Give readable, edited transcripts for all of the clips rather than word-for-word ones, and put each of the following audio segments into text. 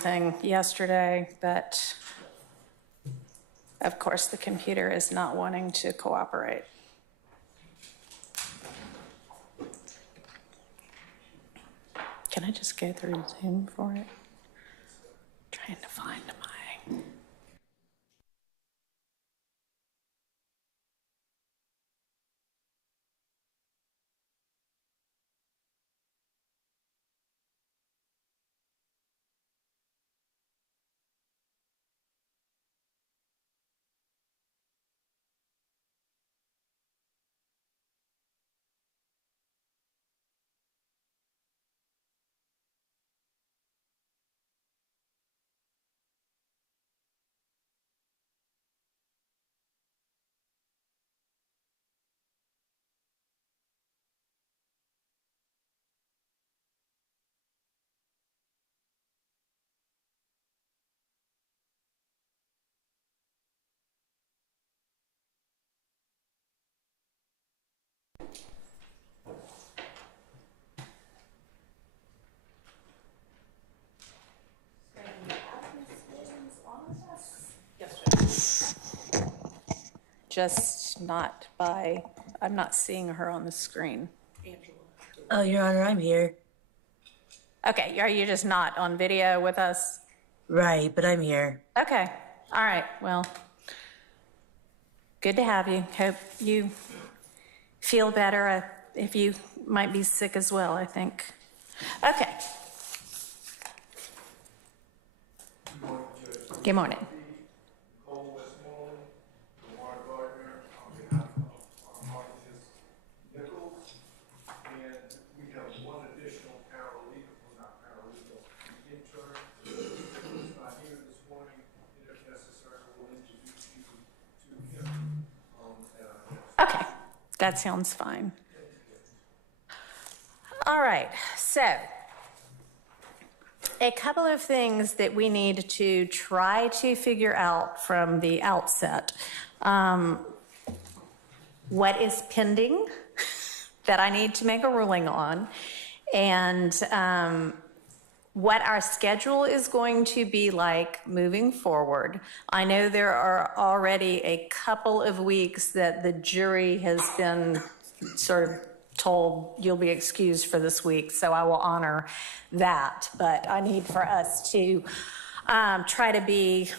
thing yesterday, but of course the computer is not wanting to cooperate. Can I just go through Zoom for it? Trying to find my... Just not by, I'm not seeing her on the screen. Oh, Your Honor, I'm here. Okay, are you just not on video with us? Right, but I'm here. Okay, all right, well, good to have you. Hope you feel better. If you might be sick as well, I think. Okay. Good morning. Okay, that sounds fine. All right, so a couple of things that we need to try to figure out from the outset. What is pending that I need to make a ruling on, and what our schedule is going to be like moving forward. I know there are already a couple of weeks that the jury has been sort of told you'll be excused for this week, so I will honor that. But I need for us to try to be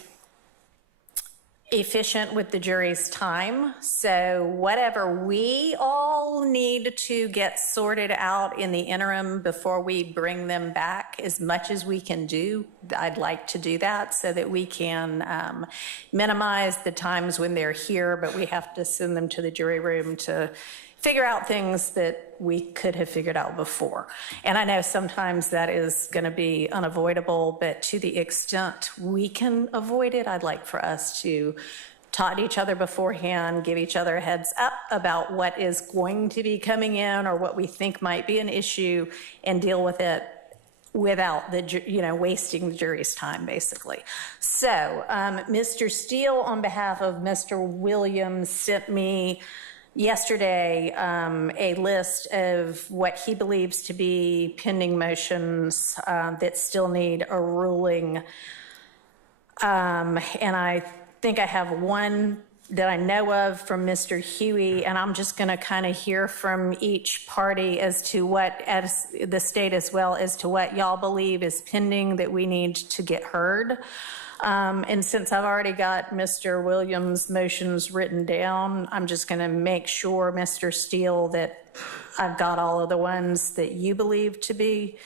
efficient with the jury's time. So whatever we all need to get sorted out in the interim before we bring them back, as much as we can do, I'd like to do that so that we can minimize the times when they're here, but we have to send them to the jury room to figure out things that we could have figured out before. And I know sometimes that is going to be unavoidable, but to the extent we can avoid it, I'd like for us to talk to each other beforehand, give each other a heads up about what is going to be coming in or what we think might be an issue, and deal with it without the, wasting the jury's time, basically. So Mr. Steele, on behalf of Mr. Williams, sent me yesterday a list of what he believes to be pending motions that still need a ruling. And I think I have one that I know of from Mr. Huey, and I'm just going to kind of hear from each party as to what, as the state as well, as to what y'all believe is pending that we need to get heard. And since I've already got Mr. Williams' motions written down, I'm just going to make sure, Mr. Steele, that I've got all of the ones that you believe to be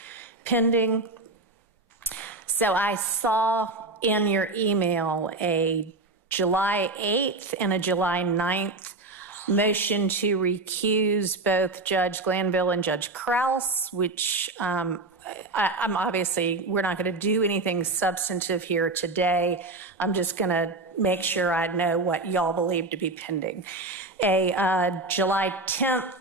pending. So I saw in your email a July 8th and a July 9th motion to recuse both Judge Glanville and Judge Krause, which I'm obviously, we're not going to do anything substantive here today. I'm just going to make sure I know what y'all believe to be pending. A July 10th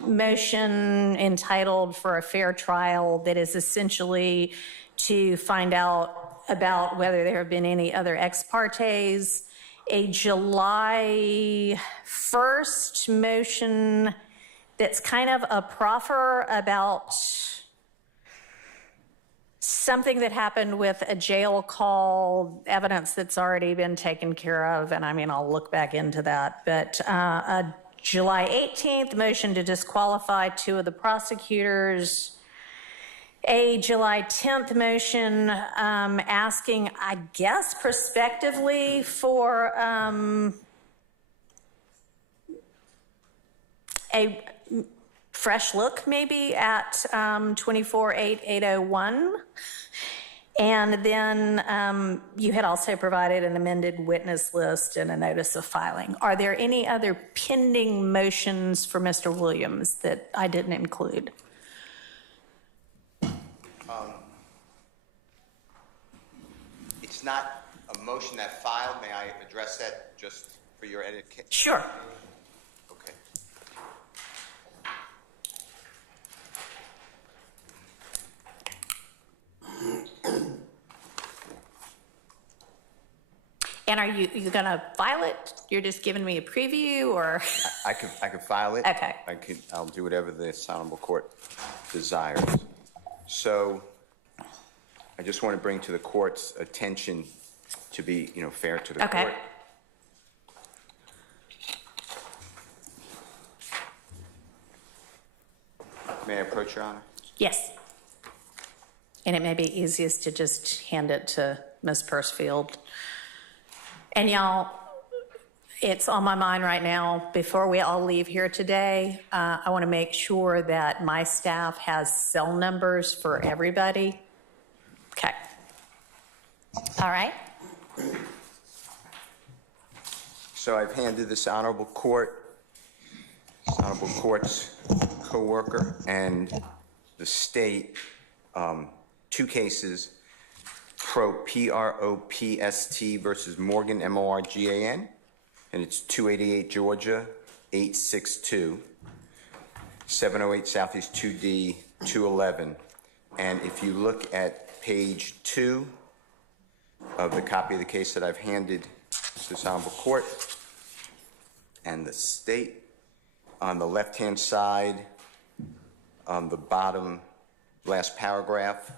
motion entitled for a fair trial that is essentially to find out about whether there have been any other ex partes. A July 1st motion that's kind of a proffer about something that happened with a jail call, evidence that's already been taken care of, and I mean, I'll look back into that, but a July 18th motion to disqualify 2 of the prosecutors, a July 10th motion asking, I guess, prospectively for a fresh look maybe at 24-8-801. And then you had also provided an amended witness list and a notice of filing. Are there any other pending motions for Mr. Williams that I didn't include? It's not a motion that filed. May I address that just for your education? Sure. Okay. And are you going to file it? You're just giving me a preview, or? I can file it. Okay. I'll do whatever this honorable court desires. So I just want to bring to the court's attention to be, fair to the Okay. court. May I approach, Your Honor? Yes. And it may be easiest to just hand it to Ms. Pursfield. And y'all, it's on my mind right now, before we all leave here today, I want to make sure that my staff has cell numbers for everybody. Okay. All right. So I've handed this honorable court's co-worker and the state 2 cases, P-R-O-P-S-T versus Morgan, M-O-R-G-A-N, and it's 288 Georgia, 862, 708 Southeast 2D, 211. And if you look at page 2 of the copy of the case that I've handed to this honorable court and the state, on the left-hand side, on the bottom last paragraph,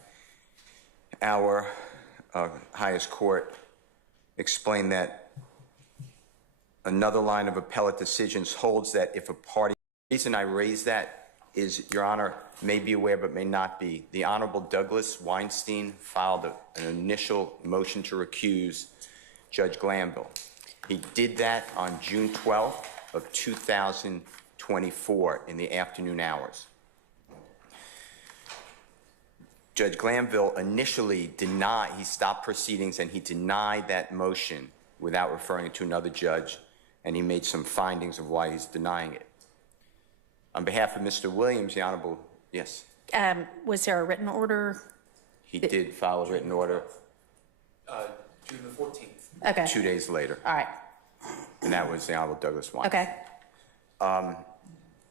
our highest court explained that another line of appellate decisions holds that if a party, the reason I raise that is, Your Honor may be aware but may not be, the Honorable Douglas Weinstein filed an initial motion to recuse Judge Glanville. He did that on June 12th of 2024 in the afternoon hours. Judge Glanville initially he stopped proceedings and he denied that motion without referring it to another judge, and he made some findings of why he's denying it. On behalf of Mr. Williams, the Honorable, yes? Was there a written order? He did file a written order. June the 14th. Okay. 2 days later, All right. and that was the Honorable Douglas Weinstein. Okay.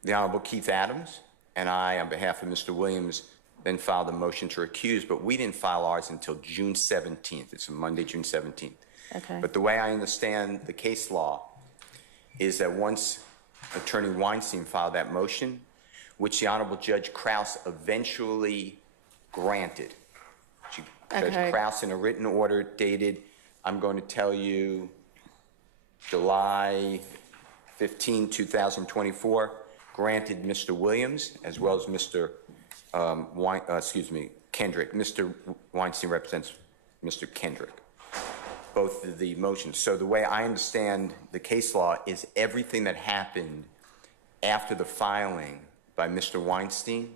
The Honorable Keith Adams and I, on behalf of Mr. Williams, then filed a motion to recuse, but we didn't file ours until June 17th. It's a Monday, June 17th. Okay. But the way I understand the case law is that once Attorney Weinstein filed that motion, which the Honorable Judge Krause eventually granted. Okay. Judge Krause, in a written order dated, I'm going to tell you, July 15, 2024, granted Mr. Williams as well as Mr. Kendrick. Mr. Weinstein represents Mr. Kendrick, both of the motions. So the way I understand the case law is everything that happened after the filing by Mr. Weinstein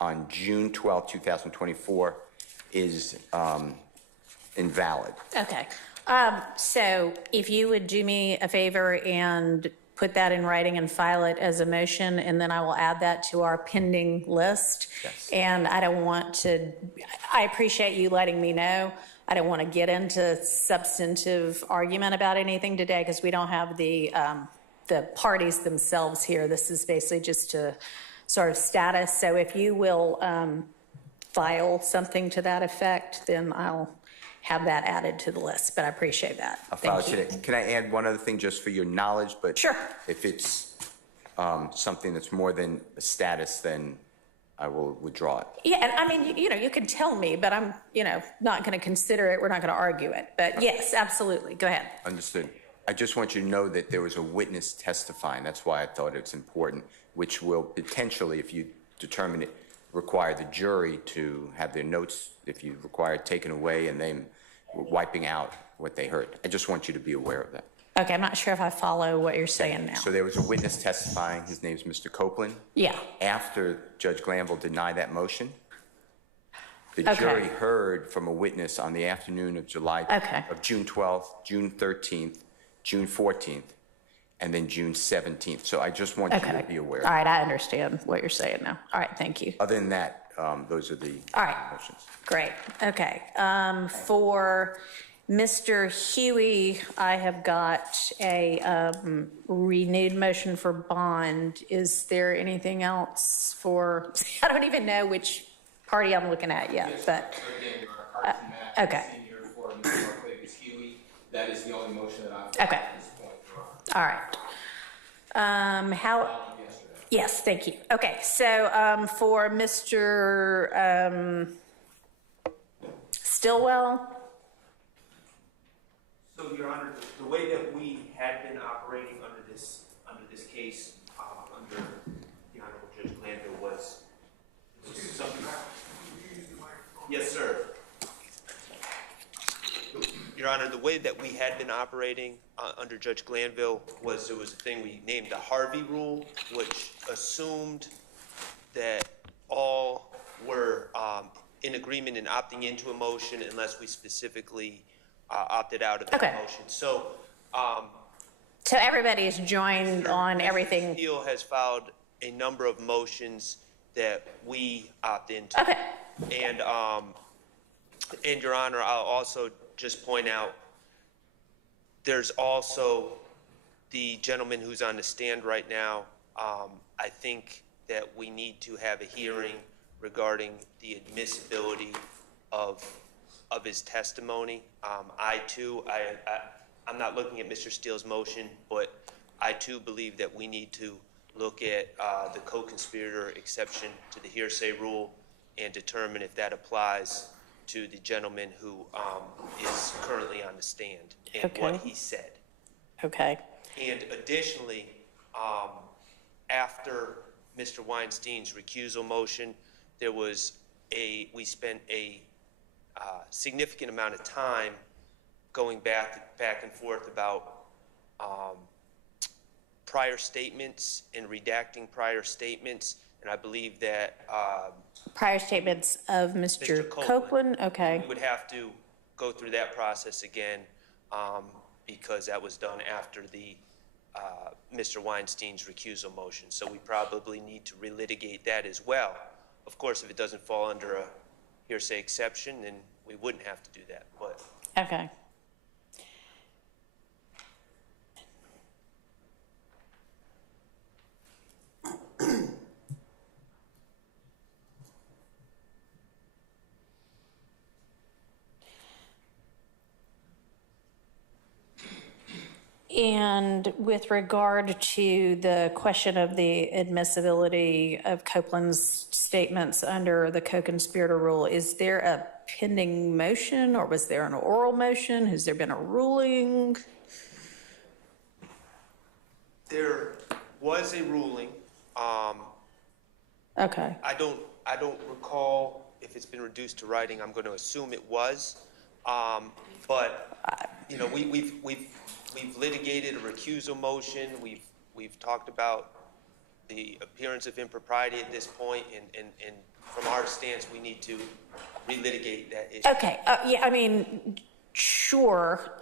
on June 12, 2024 is invalid. Okay. So if you would do me a favor and put that in writing and file it as a motion, and then I will add that to our pending list. Yes. And I appreciate you letting me know. I don't want to get into substantive argument about anything today because we don't have the parties themselves here. This is basically just a sort of status. So if you will file something to that effect, then I'll have that added to the list, but I appreciate that. I'll file it Thank you. today. Can I add one other thing just for your knowledge? But Sure. if it's something that's more than a status, then I will withdraw it. Yeah, and I mean, you can tell me, but I'm, not going to consider it. We're not going to argue it. But yes, absolutely. Go ahead. Understood. I just want you to know that there was a witness testifying. That's why I thought it's important, which will potentially, if you determine it, require the jury to have their notes, if you require it taken away and then wiping out what they heard. I just want you to be aware of that. Okay, I'm not sure if I follow what you're saying now. So there was a witness testifying. His name's Mr. Copeland. Yeah. After Judge Glanville denied that motion, the Okay. jury heard from a witness on the afternoon of of June 12th, June 13th, June 14th, and then June 17th. So I just want you to be aware. All right, I understand what you're saying now. All right, thank you. Other than that, those are the All right. motions. Great, okay. For Mr. Huey, I have got a renewed motion for bond. Is there anything else for, I don't even know which party I'm looking at yet, but, okay. That is the only motion that I've got Okay. at this point, Your Honor. All right. Yes, thank you. Okay, so for Mr. Stillwell, So, Your Honor, the way that we had been operating under this case, under the Honorable Judge Glanville was something. Yes, sir. Your Honor, the way that we had been operating under Judge Glanville was there was a thing we named the Harvey Rule, which assumed that all were in agreement in opting into a motion unless we specifically opted out of that motion. So everybody's joined on everything. Steele has filed a number of motions that we opt into. Okay. And Your Honor, I'll also just point out, there's also the gentleman who's on the stand right now. I think that we need to have a hearing regarding the admissibility of his testimony. I'm not looking at Mr. Steele's motion, but I too believe that we need to look at the co-conspirator exception to the hearsay rule and determine if that applies to the gentleman who is currently on the stand and what he said. Okay. And additionally, after Mr. Weinstein's recusal motion, we spent a significant amount of time going back and forth about prior statements and redacting prior statements, and I believe that Prior statements of Mr. Copeland? Okay. we would have to go through that process again because that was done after the Mr. Weinstein's recusal motion. So we probably need to relitigate that as well. Of course, if it doesn't fall under a hearsay exception, then we wouldn't have to do that. But Okay. And with regard to the question of the admissibility of Copeland's statements under the co-conspirator rule, is there a pending motion or was there an oral motion? Has there been a ruling? there was a ruling. Okay. I don't recall if it's been reduced to writing. I'm going to assume it was. But you know, we've litigated a recusal motion. We've talked about the appearance of impropriety at this point, and from our stance, we need to relitigate that issue. Okay. Yeah, I mean, sure.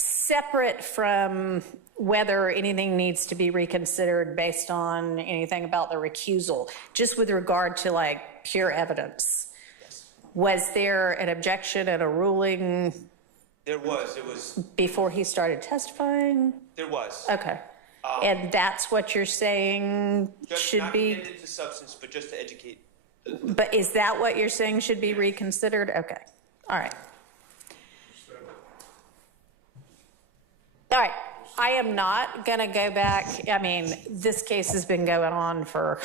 Separate from whether anything needs to be reconsidered based on anything about the recusal, just with regard to like pure evidence. Yes. Was there an objection and a ruling There was. before he started testifying? There was. Okay. And that's what you're saying Just should not be, related to substance, but just to educate. but is that what you're saying should be reconsidered? Okay. All right. All right. I am not going to go back. I mean, this case has been going on for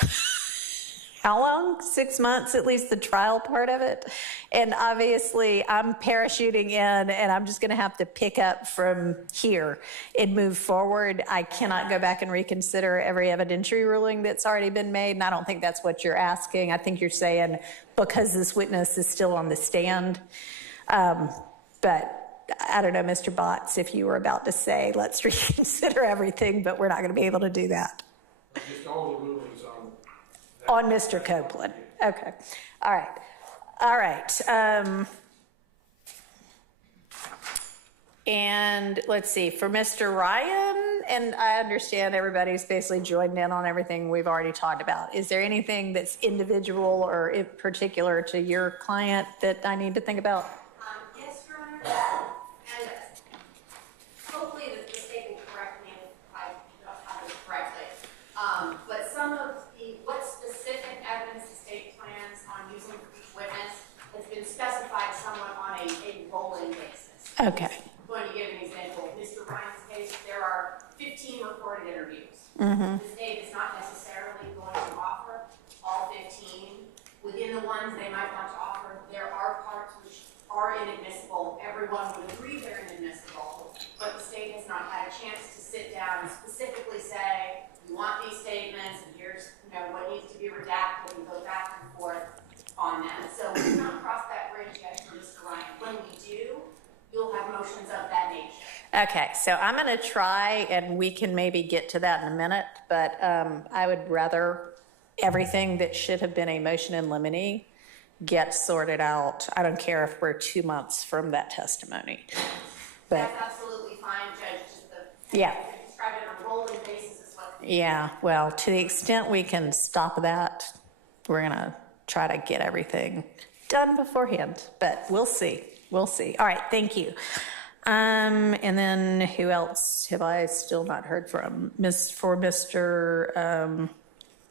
how long? 6 months, at least the trial part of it. And obviously, I'm parachuting in, and I'm just going to have to pick up from here and move forward. I cannot go back and reconsider every evidentiary ruling that's already been made, and I don't think that's what you're asking. I think you're saying because this witness is still on the stand. But I don't know, Mr. Botts, if you were about to say, let's reconsider everything, but we're not going to be able to do that. Just all the rulings on On Mr. Copeland. Okay. All right. All right. And let's see, for Mr. Ryan, and I understand everybody's basically joined in on everything we've already talked about. Is there anything that's individual or in particular to your client that I need to think about? Yes, Your Honor. And hopefully the state will correct me if I don't have it correctly. But some of what specific evidence the state plans on using for each witness has been specified somewhat on a rolling basis. Okay. I'm going to give an example. In Mr. Ryan's case, there are 15 recorded interviews. Mm-hmm. The state is not necessarily going to offer all 15. Within the ones they might want to offer, there are parts which are inadmissible. Everyone would agree they're inadmissible, but the state has not had a chance to sit down and specifically say, we want these statements, and here's what needs to be redacted, and go back and forth on that. So we've not crossed that bridge yet for Mr. Ryan. When we do, you'll have motions of that nature. Okay, so I'm going to try, and we can maybe get to that in a minute, but I would rather everything that should have been a motion in limine get sorted out. I don't care if we're 2 months from that testimony. But that's absolutely fine, Judge. Just the yeah. describe it on a rolling basis is what. Yeah, well, to the extent we can stop that, we're going to try to get everything done beforehand, but we'll see. We'll see. All right, thank you. And then who else have I still not heard from? For Mr.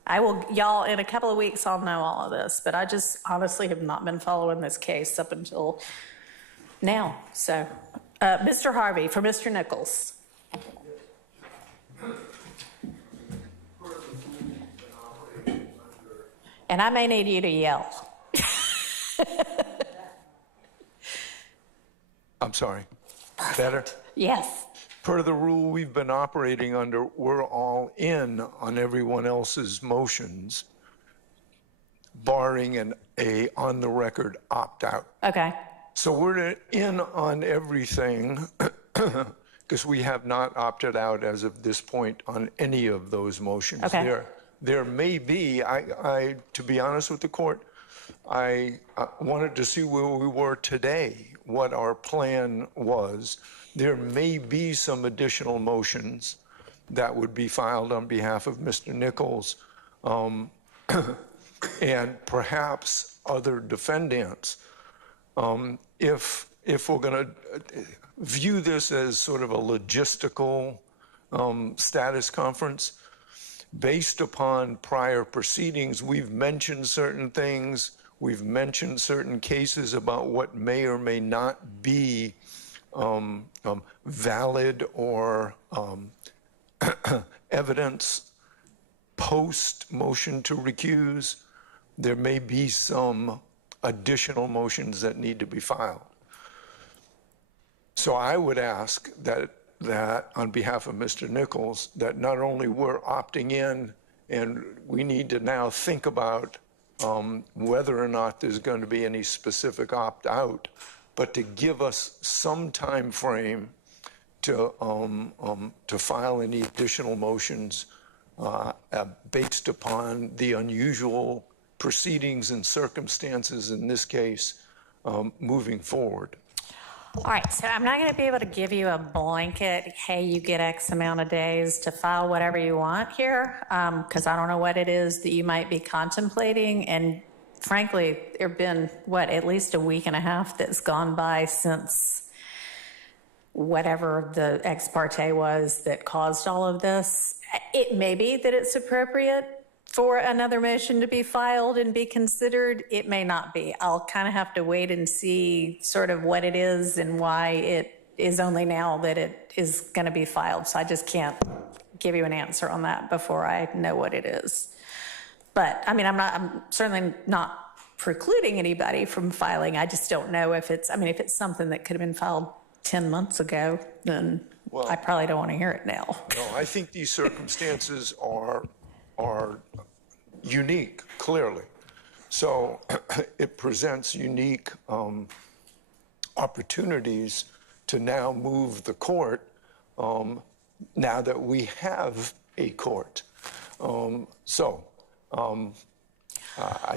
I will, y'all, in a couple of weeks, I'll know all of this, but I just honestly have not been following this case up until now. So, Mr. Harvey, for Mr. Nichols. And I may need you to yell. I'm sorry. Better? Yes. Per the rule we've been operating under, we're all in on everyone else's motions, barring a on-the-record opt-out. Okay. So we're in on everything because we have not opted out as of this point on any of those motions. Okay. There may be, to be honest with the court, I wanted to see where we were today, what our plan was. There may be some additional motions that would be filed on behalf of Mr. Nichols and perhaps other defendants. If we're going to view this as sort of a logistical status conference, based upon prior proceedings, we've mentioned certain things. We've mentioned certain cases about what may or may not be valid or evidence post motion to recuse. There may be some additional motions that need to be filed. So I would ask that on behalf of Mr. Nichols, that not only we're opting in and we need to now think about whether or not there's going to be any specific opt-out, but to give us some time frame to file any additional motions based upon the unusual proceedings and circumstances in this case moving forward. All right, so I'm not going to be able to give you a blanket, hey, you get X amount of days to file whatever you want here, because I don't know what it is that you might be contemplating. And frankly, there have been, at least a week and a half that's gone by since whatever the ex parte was that caused all of this. It may be that it's appropriate for another motion to be filed and be considered. It may not be. I'll kind of have to wait and see sort of what it is and why it is only now that it is going to be filed. So I just can't give you an answer on that before I know what it is. But I mean, I'm certainly not precluding anybody from filing. I just don't know if it's, I mean, if it's something that could have been filed 10 months ago, then I probably don't want to hear it now. No, I think these circumstances are unique, clearly. So it presents unique opportunities to now move the court now that we have a court. I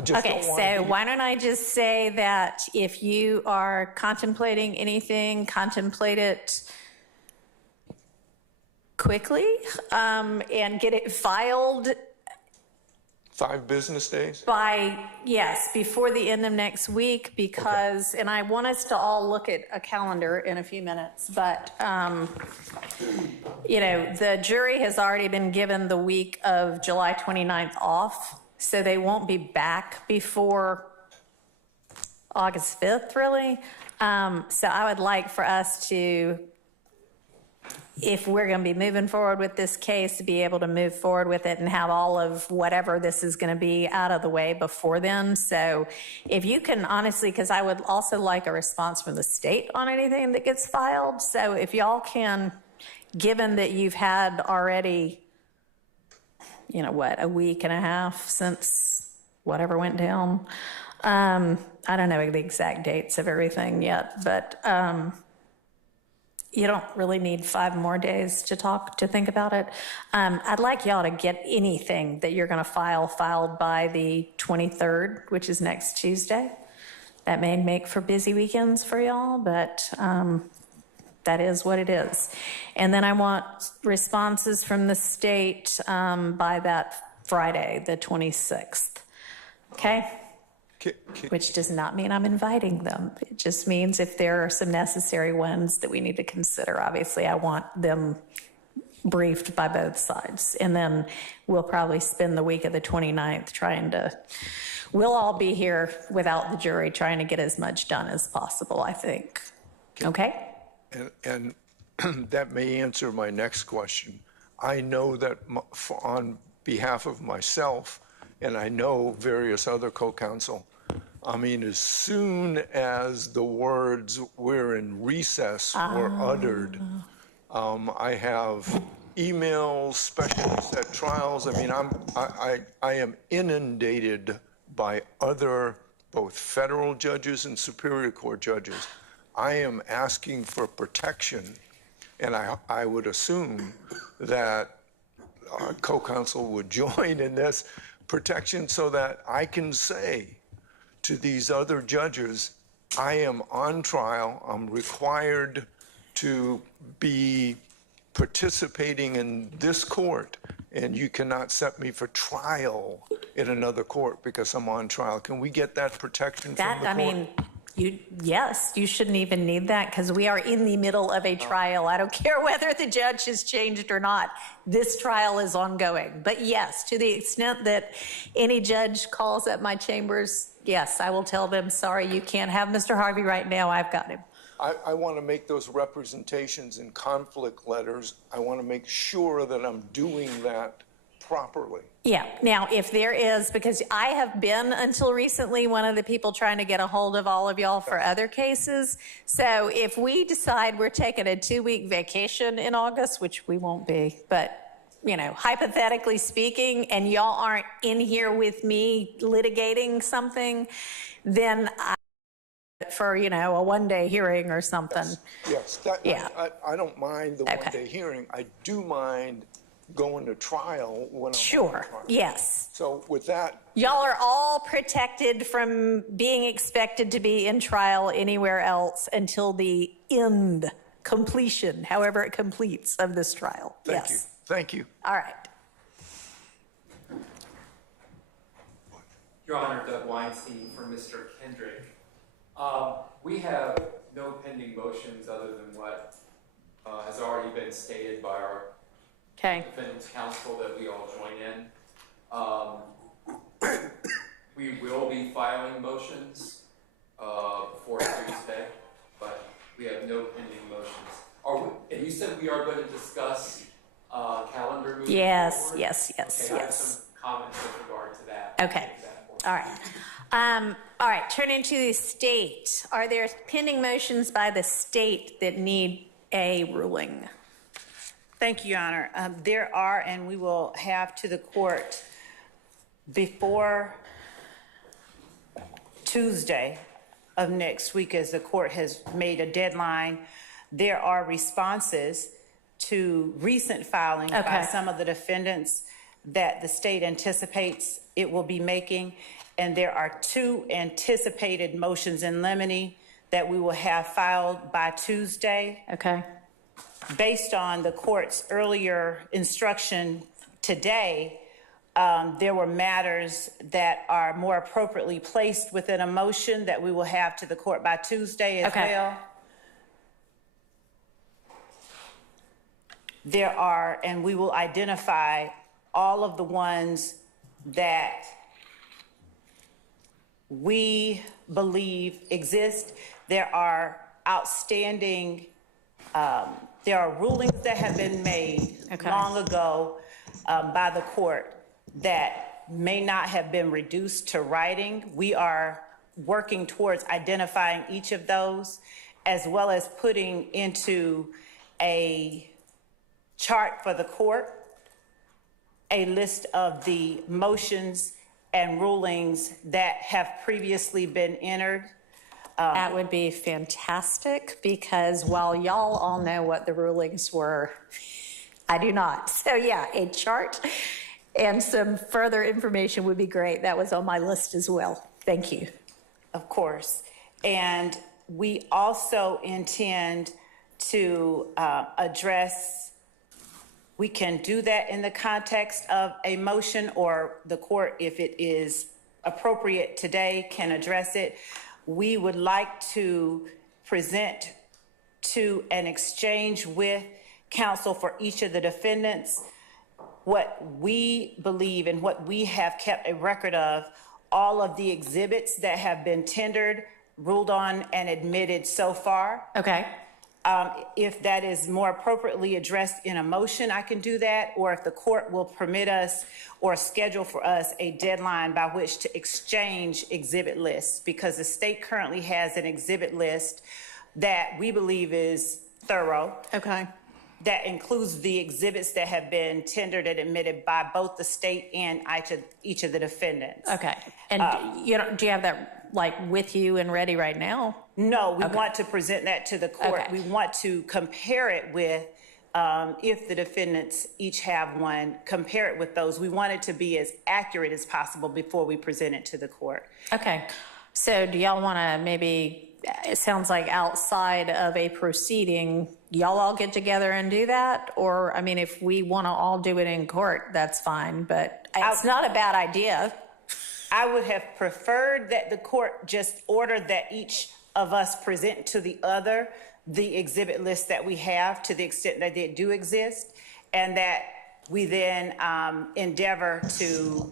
just Okay, don't want so why don't I just say that if you are contemplating anything, contemplate it quickly and get it filed 5 business days? by, yes, before the end of next week, because, and I want us to all look at a calendar in a few minutes, but, you know, the jury has already been given the week of July 29th off, so they won't be back before August 5th, really. So I would like for us to, if we're going to be moving forward with this case, to be able to move forward with it and have all of whatever this is going to be out of the way before then. So if you can honestly, because I would also like a response from the state on anything that gets filed. So if y'all can, given that you've had already, you know, what, a week and a half since whatever went down. I don't know the exact dates of everything yet, but you don't really need 5 more days to think about it. I'd like y'all to get anything that you're going to filed by the 23rd, which is next Tuesday. That may make for busy weekends for y'all, but that is what it is. And then I want responses from the state by that Friday, the 26th. Okay? Which does not mean I'm inviting them. It just means if there are some necessary ones that we need to consider. Obviously, I want them briefed by both sides. And then we'll probably spend the week of the 29th we'll all be here without the jury trying to get as much done as possible, I think. Okay? And that may answer my next question. I know that on behalf of myself, and I know various other co-counsel, I mean, as soon as the words "we're in recess" were uttered, I have emails, specialists at trials. I mean, I am inundated by other both federal judges and Superior Court judges. I am asking for protection, and I would assume that co-counsel would join in this protection so that I can say to these other judges, I am on trial, I'm required to be participating in this court, and you cannot set me for trial in another court because I'm on trial. Can we get that protection from the court? I mean, yes, you shouldn't even need that because we are in the middle of a trial. I don't care whether the judge has changed or not. This trial is ongoing. But yes, to the extent that any judge calls at my chambers, yes, I will tell them, sorry, you can't have Mr. Harvey right now. I've got him. I want to make those representations in conflict letters. I want to make sure that I'm doing that properly. Yeah. Now, if there is, because I have been until recently one of the people trying to get a hold of all of y'all for other cases. So if we decide we're taking a 2-week vacation in August, which we won't be, but you know, hypothetically speaking, and y'all aren't in here with me litigating something, then for, you know, a 1-day hearing or something. Yes. Yeah. I don't mind the 1-day hearing. I do mind going to trial when I'm on Sure, trial. yes. So with that, Y'all are all protected from being expected to be in trial anywhere else until the end, completion, however it completes, of this trial. thank you. Yes. Thank you. All right. Your Honor, Doug Weinstein for Mr. Kendrick. We have no pending motions other than what has already been stated by our defendant's counsel that we all join in. We will be filing motions before Tuesday, but we have no pending motions. And you said we are going to discuss calendar moving Yes, forward? yes, yes, Okay, I have yes. some comments with regard to that. Okay, all right. All right, turning to the state. Are there pending motions by the state that need a ruling? Thank you, Your Honor. There are, and we will have to the court before Tuesday of next week, as the court has made a deadline. There are responses to recent filings by some of the defendants that the state anticipates it will be making. And there are 2 anticipated motions in limine that we will have filed by Tuesday. Okay. Based on the court's earlier instruction today, there were matters that are more appropriately placed within a motion that we will have to the court by Tuesday as well. There are, and we will identify all of the ones that we believe exist. There are outstanding, there are rulings that have been made long ago by the court that may not have been reduced to writing. We are working towards identifying each of those, as well as putting into a chart for the court a list of the motions and rulings that have previously been entered. That would be fantastic, because while y'all all know what the rulings were, I do not. So yeah, a chart and some further information would be great. That was on my list as well. Thank you. Of course. And we also intend to address, we can do that in the context of a motion, or the court, if it is appropriate today, can address it. We would like to present to an exchange with counsel for each of the defendants what we believe and what we have kept a record of, all of the exhibits that have been tendered, ruled on, and admitted so far. Okay. If that is more appropriately addressed in a motion, I can do that, or if the court will permit us or schedule for us a deadline by which to exchange exhibit lists, because the state currently has an exhibit list that we believe is thorough. Okay. That includes the exhibits that have been tendered and admitted by both the state and each of the defendants. Okay. And do you have that like with you and ready right now? No, we want to present that to the court. Okay. We want to compare it with, if the defendants each have one, compare it with those. We want it to be as accurate as possible before we present it to the court. Okay. So do y'all want to maybe, it sounds like outside of a proceeding, y'all all get together and do that? Or, I mean, if we want to all do it in court, that's fine, but it's not a bad idea. I would have preferred that the court just ordered that each of us present to the other the exhibit list that we have, to the extent that they do exist, and that we then endeavor to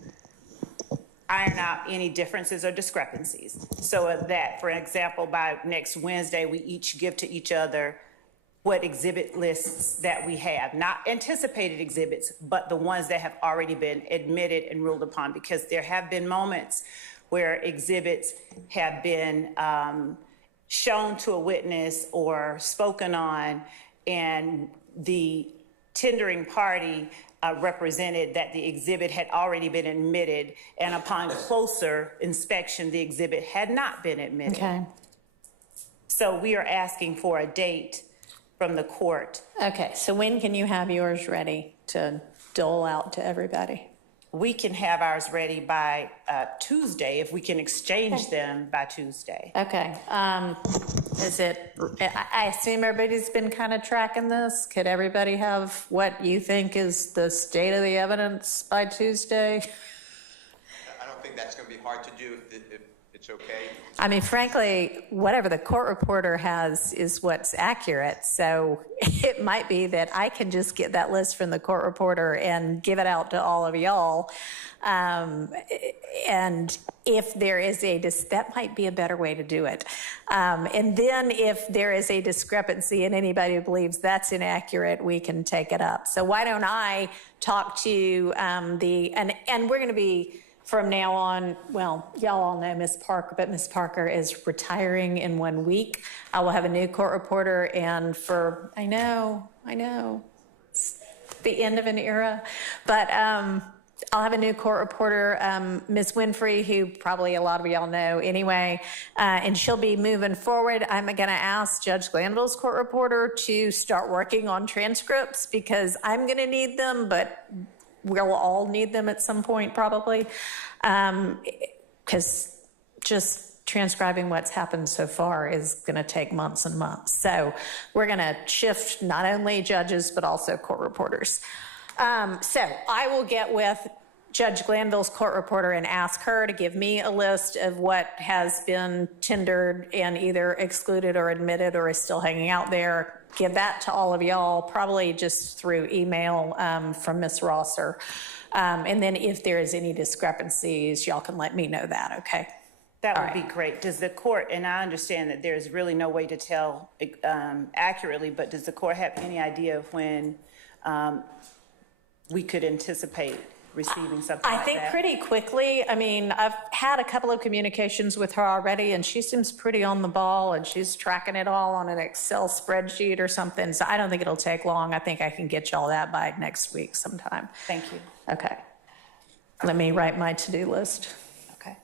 iron out any differences or discrepancies. So that, for example, by next Wednesday, we each give to each other what exhibit lists that we have, not anticipated exhibits, but the ones that have already been admitted and ruled upon, because there have been moments where exhibits have been shown to a witness or spoken on, and the tendering party represented that the exhibit had already been admitted, and upon closer inspection, the exhibit had not been admitted. Okay. So we are asking for a date from the court. Okay. So when can you have yours ready to dole out to everybody? We can have ours ready by Tuesday, if we can exchange them by Tuesday. Okay. Is it, I assume everybody's been kind of tracking this. Could everybody have what you think is the state of the evidence by Tuesday? I don't think that's going to be hard to do if it's okay. I mean, frankly, whatever the court reporter has is what's accurate. So it might be that I can just get that list from the court reporter and give it out to all of y'all. And if there is that might be a better way to do it. And then if there is a discrepancy and anybody who believes that's inaccurate, we can take it up. So why don't I talk to and we're going to be from now on, well, y'all all know Miss Parker, but Miss Parker is retiring in 1 week. I will have a new court reporter, and I know, it's the end of an era, but I'll have a new court reporter, Ms. Winfrey, who probably a lot of y'all know anyway, and she'll be moving forward. I'm going to ask Judge Glanville's court reporter to start working on transcripts because I'm going to need them, but we'll all need them at some point probably, because just transcribing what's happened so far is going to take months and months. So we're going to shift not only judges, but also court reporters. So I will get with Judge Glanville's court reporter and ask her to give me a list of what has been tendered and either excluded or admitted or is still hanging out there. Give that to all of y'all, probably just through email from Ms. Rosser. And then if there is any discrepancies, y'all can let me know that, okay? That would be great. Does the court, and I understand that there's really no way to tell accurately, but does the court have any idea of when we could anticipate receiving something like that? I think pretty quickly. I mean, I've had a couple of communications with her already, and she seems pretty on the ball, and she's tracking it all on an Excel spreadsheet or something. So I don't think it'll take long. I think I can get y'all that by next week sometime. Thank you. Okay. Let me write my to-do list. Okay.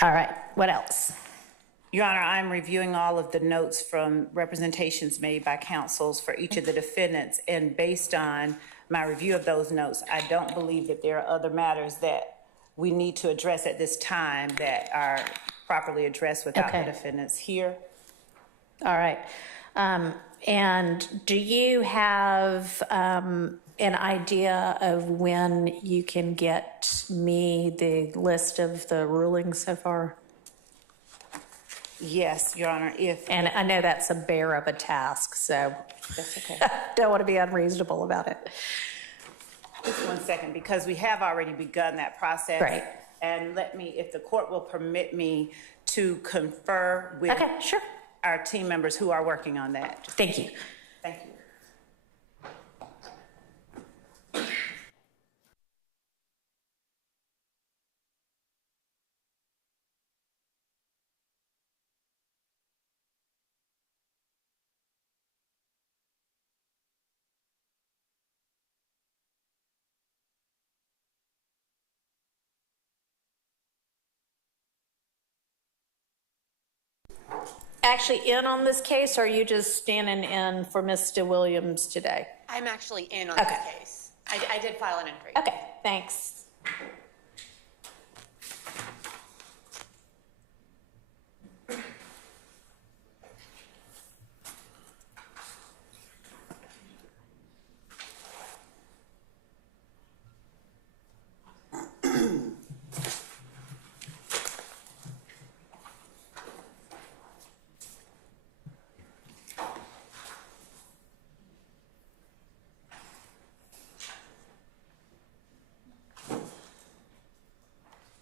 All right. What else? Your Honor, I'm reviewing all of the notes from representations made by counsels for each of the defendants, and based on my review of those notes, I don't believe that there are other matters that we need to address at this time that are properly addressed without the defendants here. All right. And do you have an idea of when you can get me the list of the rulings so far? Yes, Your Honor, And I know that's a bear of a task, so that's okay. don't want to be unreasonable about it. Just 1 second, because we have already begun that process. Right. And let me, if the court will permit me to confer with Sure. our team members who are working on that. Thank you. Thank you. Actually in on this case, or are you just standing in for Mr. Williams today? I'm actually in on this case. I did file an entry. Okay, thanks.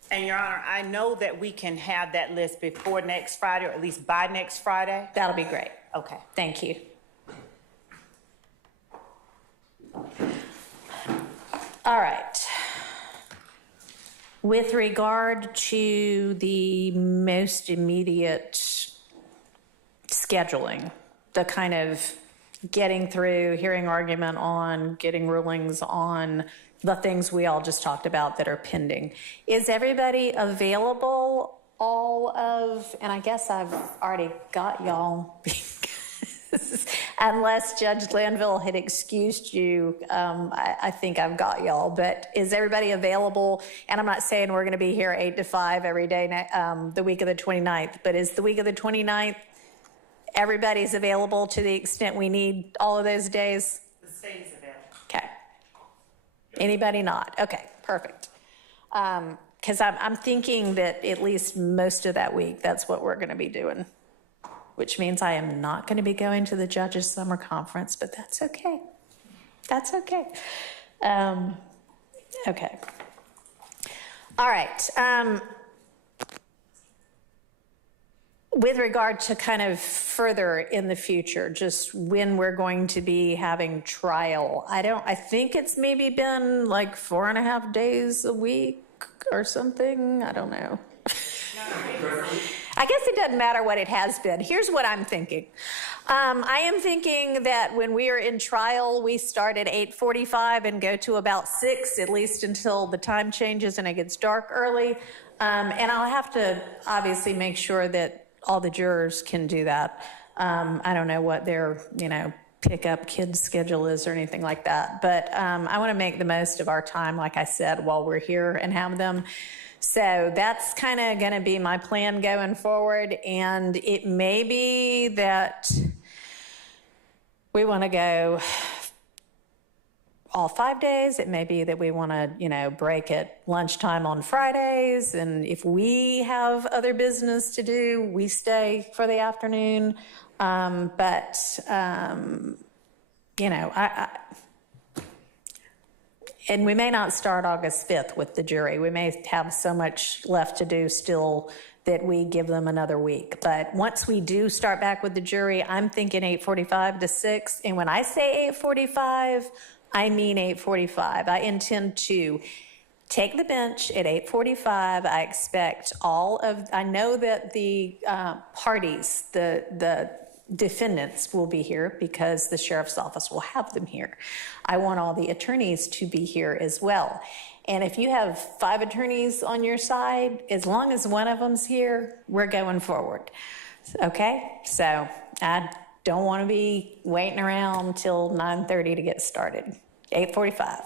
And Your Honor, I know that we can have that list before next Friday, or at least by next Friday. That'll be great. Okay. Thank you. All right. With regard to the most immediate scheduling, the kind of getting through, hearing argument on, getting rulings on, the things we all just talked about that are pending. Is everybody available and I guess I've already got y'all, unless Judge Glanville had excused you, I think I've got y'all, but is everybody available? And I'm not saying we're gonna be here 8 to 5 every day the week of the 29th, but is the week of the 29th, everybody's available to the extent we need all of those days? The state's available. Okay. Anybody not? Okay, perfect. because I'm thinking that at least most of that week, that's what we're going to be doing, which means I am not going to be going to the judges' summer conference, but that's okay. That's okay. Okay. All right. With regard to kind of further in the future, just when we're going to be having trial, I think it's maybe been like 4.5 days a week or something. I don't know. I guess it doesn't matter what it has been. Here's what I'm thinking. I am thinking that when we are in trial, we start at 8:45 and go to about 6, at least until the time changes and it gets dark early. And I'll have to obviously make sure that all the jurors can do that. I don't know what their, pick up kids schedule is or anything like that. But I want to make the most of our time, like I said, while we're here and have them. So that's kind of going to be my plan going forward. And it may be that we want to go all 5 days. It may be that we want to, break at lunchtime on Fridays. And if we have other business to do, we stay for the afternoon. And we may not start August 5th with the jury. We may have so much left to do still that we give them another week. But once we do start back with the jury, I'm thinking 8:45 to 6. And when I say 8:45, I mean 8:45. I intend to take the bench at 8:45. I expect I know that the parties, the defendants will be here because the sheriff's office will have them here. I want all the attorneys to be here as well. And if you have 5 attorneys on your side, as long as one of them's here, we're going forward. Okay? So I don't want to be waiting around till 9:30 to get started. 8:45.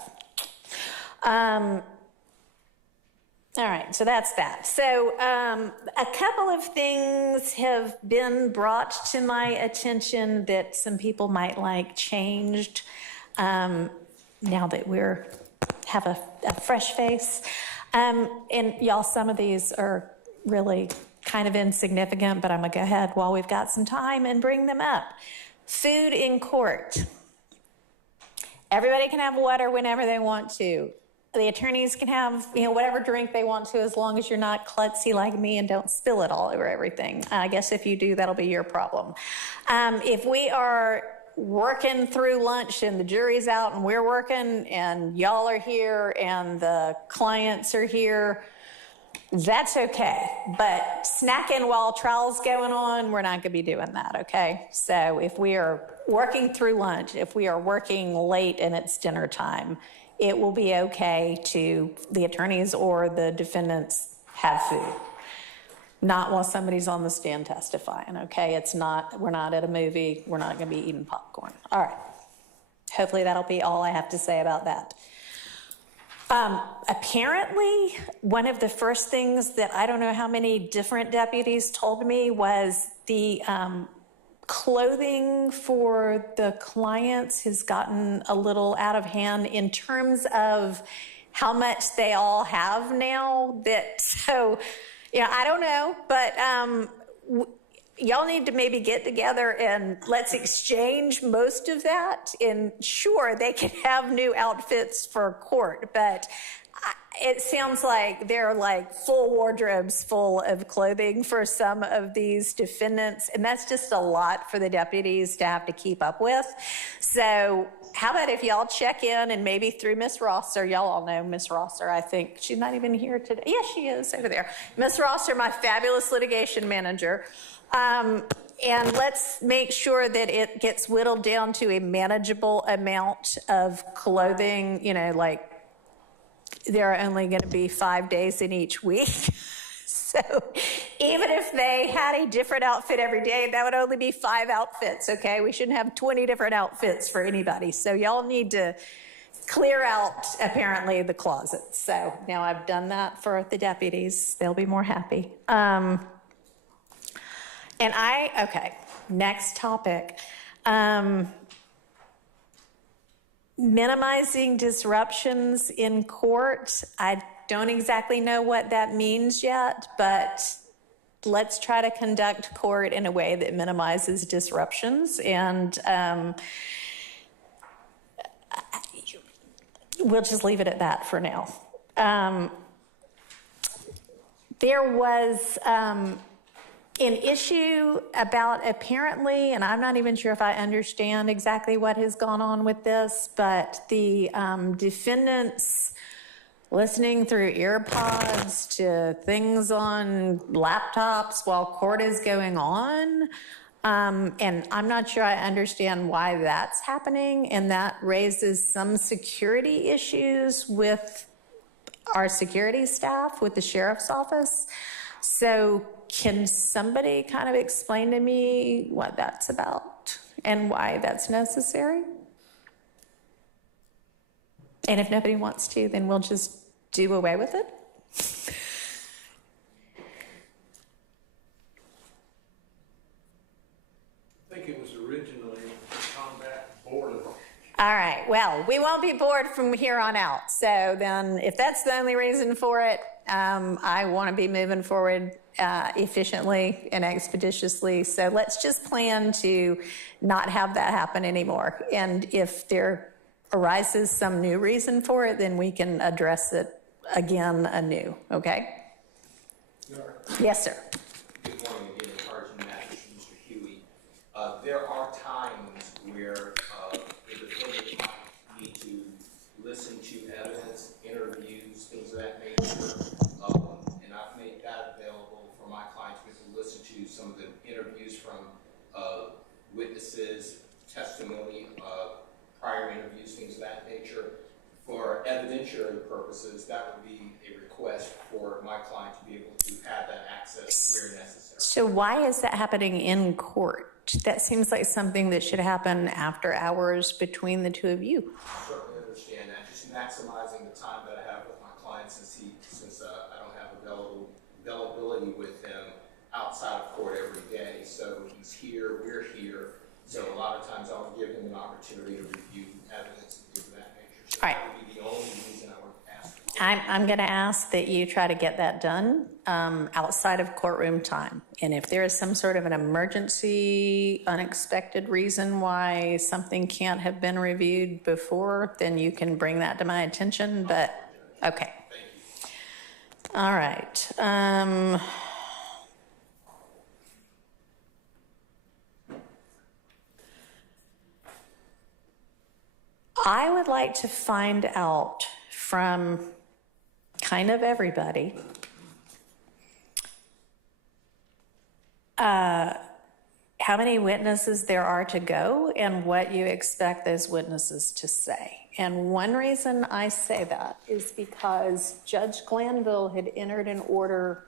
All right, so that's that. So a couple of things have been brought to my attention that some people might like changed now that have a fresh face. And y'all, some of these are really kind of insignificant, but I'm going to go ahead while we've got some time and bring them up. Food in court. Everybody can have water whenever they want to. The attorneys can have, whatever drink they want to, as long as you're not klutzy like me and don't spill it all over everything. I guess if you do, that'll be your problem. If we are working through lunch and the jury's out and we're working and y'all are here and the clients are here, that's okay. But snacking while trial's going on, we're not going to be doing that, okay? So if we are working through lunch, if we are working late and it's dinner time, it will be okay to the attorneys or the defendants have food. Not while somebody's on the stand testifying, okay? We're not at a movie. We're not going to be eating popcorn. All right. Hopefully that'll be all I have to say about that. Apparently, one of the first things that I don't know how many different deputies told me was the clothing for the clients has gotten a little out of hand in terms of how much they all have now. I don't know, but y'all need to maybe get together and let's exchange most of that. And sure, they can have new outfits for court, but it sounds like they're like full wardrobes full of clothing for some of these defendants. And that's just a lot for the deputies to have to keep up with. So how about if y'all check in and maybe through Miss Rosser, y'all all know Miss Rosser, I think. She's not even here today. Yes, she is over there. Miss Rosser, my fabulous litigation manager. And let's make sure that it gets whittled down to a manageable amount of clothing, like there are only going to be 5 days in each week. So even if they had a different outfit every day, that would only be 5 outfits, okay? We shouldn't have 20 different outfits for anybody. So y'all need to clear out, apparently, the closet. So now I've done that for the deputies. They'll be more happy. Okay, next topic. Minimizing disruptions in court. I don't exactly know what that means yet, but let's try to conduct court in a way that minimizes disruptions. And we'll just leave it at that for now. There was an issue about apparently, and I'm not even sure if I understand exactly what has gone on with this, but the defendants listening through earpods to things on laptops while court is going on. And I'm not sure I understand why that's happening, and that raises some security issues with our security staff, with the sheriff's office. So can somebody kind of explain to me what that's about and why that's necessary? And if nobody wants to, then we'll just do away with it. I think it was originally to combat boredom. All right, well, we won't be bored from here on out. So then if that's the only reason for it, I want to be moving forward efficiently and expeditiously. So let's just plan to not have that happen anymore. And if there arises some new reason for it, then we can address it again anew, okay? Yes, sir. Good morning again, Sergeant Mathis, Mr. Huey. There are times where the defendant might need to listen to evidence, interviews, things of that nature, and I've made that available for my clients to listen to some of the interviews from witnesses, testimony, prior interviews, things of that nature. For evidentiary purposes, that would be a request for my client to be able to have that access where necessary. So why is that happening in court? That seems like something that should happen after hours between the two of you. I certainly understand that. Just maximizing the time that I have with my client since I don't have availability with him outside of court every day. So he's here, we're here. So a lot of times I'll give him an opportunity to review evidence and things of that nature. So All right. That would be the only reason I would ask. I'm going to ask that you try to get that done outside of courtroom time. And if there is some sort of an emergency, unexpected reason why something can't have been reviewed before, then you can bring that to my attention. But, okay. All right. I would like to find out from kind of everybody how many witnesses there are to go and what you expect those witnesses to say. And one reason I say that is because Judge Glanville had entered an order,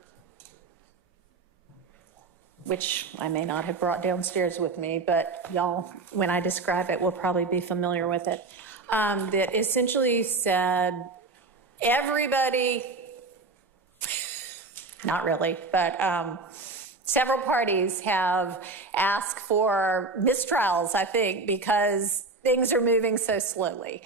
which I may not have brought downstairs with me, but y'all, when I describe it, will probably be familiar with it, that essentially said everybody, not really, but several parties have asked for mistrials, I think, because things are moving so slowly.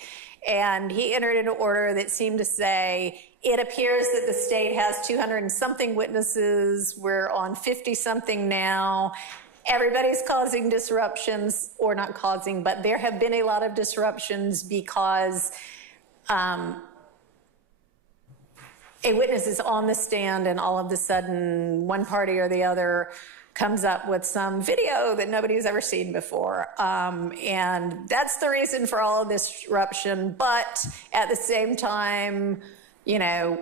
And he entered an order that seemed to say, it appears that the state has 200 and something witnesses. We're on 50 something now. Everybody's causing disruptions, or not causing, but there have been a lot of disruptions because a witness is on the stand and all of a sudden one party or the other comes up with some video that nobody's ever seen before. And that's the reason for all of this disruption. But at the same time, you know,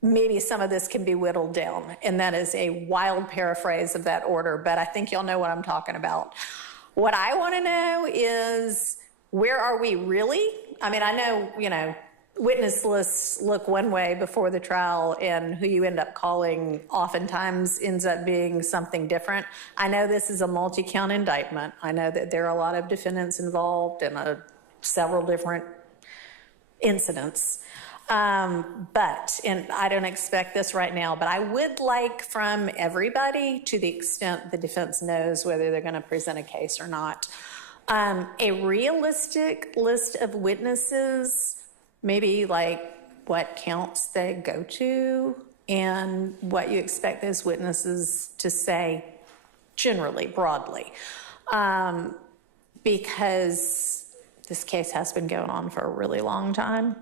maybe some of this can be whittled down. And that is a wild paraphrase of that order, but I think y'all know what I'm talking about. What I want to know is, where are we really? I mean, I know, you know, witness lists look one way before the trial, and who you end up calling oftentimes ends up being something different. I know this is a multi-count indictment. I know that there are a lot of defendants involved in several different incidents. And I don't expect this right now, but I would like from everybody, to the extent the defense knows whether they're going to present a case or not, a realistic list of witnesses, maybe like what counts they go to and what you expect those witnesses to say generally, broadly. Because this case has been going on for a really long time.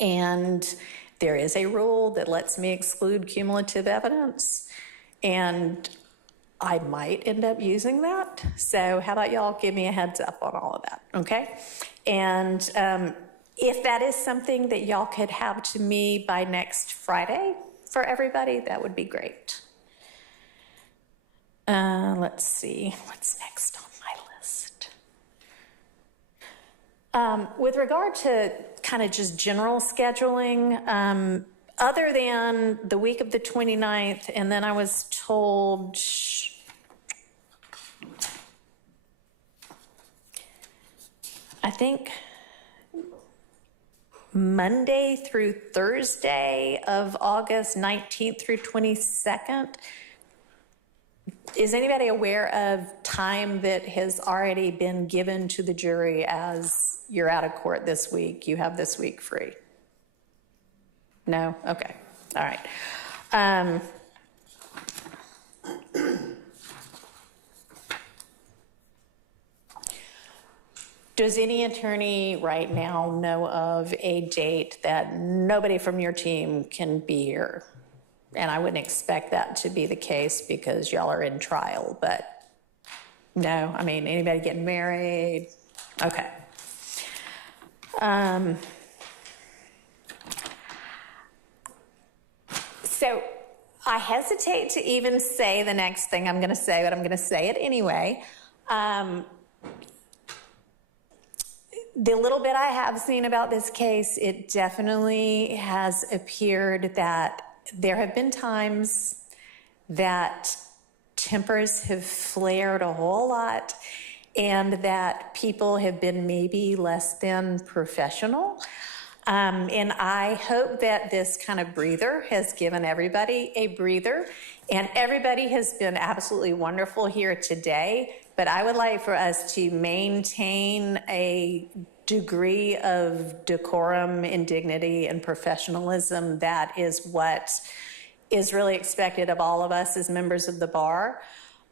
And there is a rule that lets me exclude cumulative evidence. And I might end up using that. So how about y'all give me a heads up on all of that, okay? And if that is something that y'all could have to me by next Friday for everybody, that would be great. Let's see, what's next on my list? With regard to kind of just general scheduling, other than the week of the 29th, and then I was told, I think Monday through Thursday of August 19th through 22nd. Is anybody aware of time that has already been given to the jury as you're out of court this week, you have this week free? No? Okay. All right. Does any attorney right now know of a date that nobody from your team can be here? And I wouldn't expect that to be the case because y'all are in trial, but no, I mean, anybody getting married? Okay. So I hesitate to even say the next thing I'm going to say, but I'm going to say it anyway. The little bit I have seen about this case, it definitely has appeared that there have been times that tempers have flared a whole lot and that people have been maybe less than professional. And I hope that this kind of breather has given everybody a breather. And everybody has been absolutely wonderful here today. But I would like for us to maintain a degree of decorum and dignity and professionalism. That is what is really expected of all of us as members of the bar.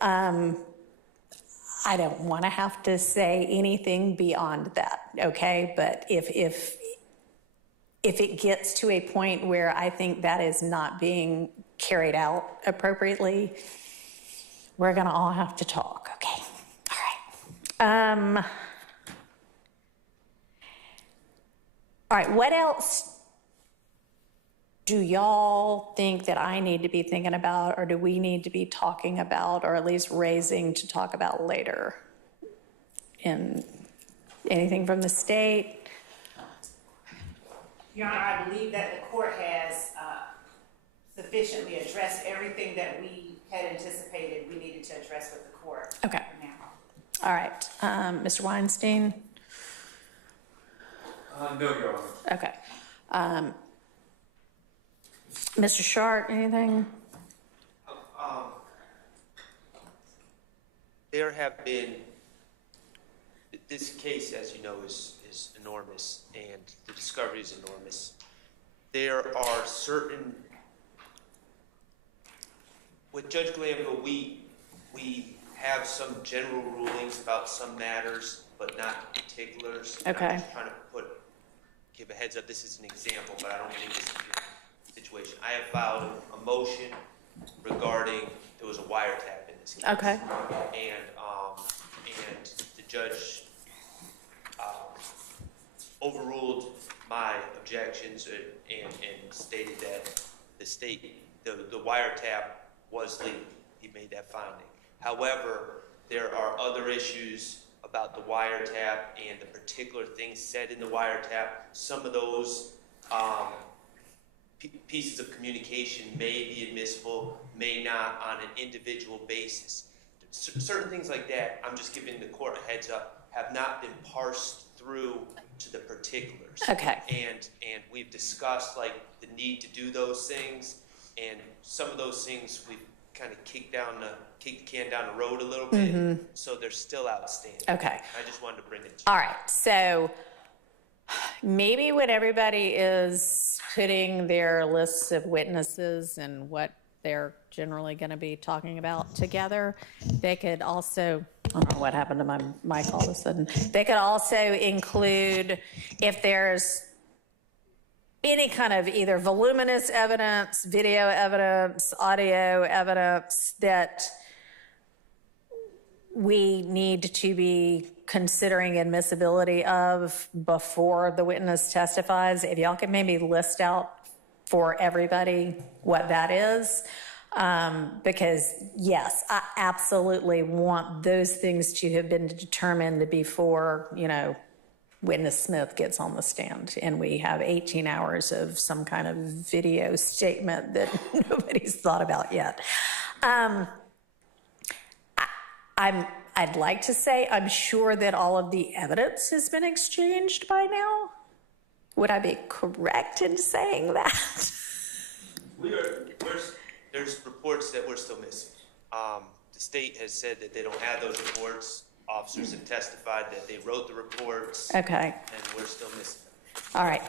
I don't want to have to say anything beyond that, okay? But if it gets to a point where I think that is not being carried out appropriately, we're going to all have to talk, okay? All right. All right, what else do y'all think that I need to be thinking about, or do we need to be talking about, or at least raising to talk about later? In anything from the state? Your Honor, I believe that the court has sufficiently addressed everything that we had anticipated we needed to address with the court. Okay. Now. All right. Mr. Weinstein? No, Your Honor. Okay. Mr. Sharp, anything? There have been, this case, as you know, is enormous, and the discovery is enormous. There are certain, with Judge Glanville, we have some general rulings about some matters, but not particulars. Okay. I'm just trying to give a heads up. This is an example, but I don't think this is the situation. I have filed a motion regarding, there was a wiretap in this case. Okay. And the judge overruled my objections and stated that the wiretap was legal. He made that finding. However, there are other issues about the wiretap and the particular things said in the wiretap. Some of those pieces of communication may be admissible, may not on an individual basis. Certain things like that, I'm just giving the court a heads up, have not been parsed through to the particulars. Okay. And we've discussed like the need to do those things, and some of those things we've kind of kicked the can down the road a little bit, so they're still outstanding. Okay. I just wanted to bring it to you. All right. So maybe when everybody is putting their lists of witnesses and what they're generally going to be talking about together, they could also, I don't know what happened to my mic all of a sudden, they could also include if there's any kind of either voluminous evidence, video evidence, audio evidence that we need to be considering admissibility of before the witness testifies. If y'all can maybe list out for everybody what that is. Because yes, I absolutely want those things to have been determined before, you know, witness Smith gets on the stand and we have 18 hours of some kind of video statement that nobody's thought about yet. I'd like to say I'm sure that all of the evidence has been exchanged by now. Would I be correct in saying that? There's reports that we're still missing. The state has said that they don't have those reports. Officers have testified that they wrote the reports. Okay. And we're still missing them. All right.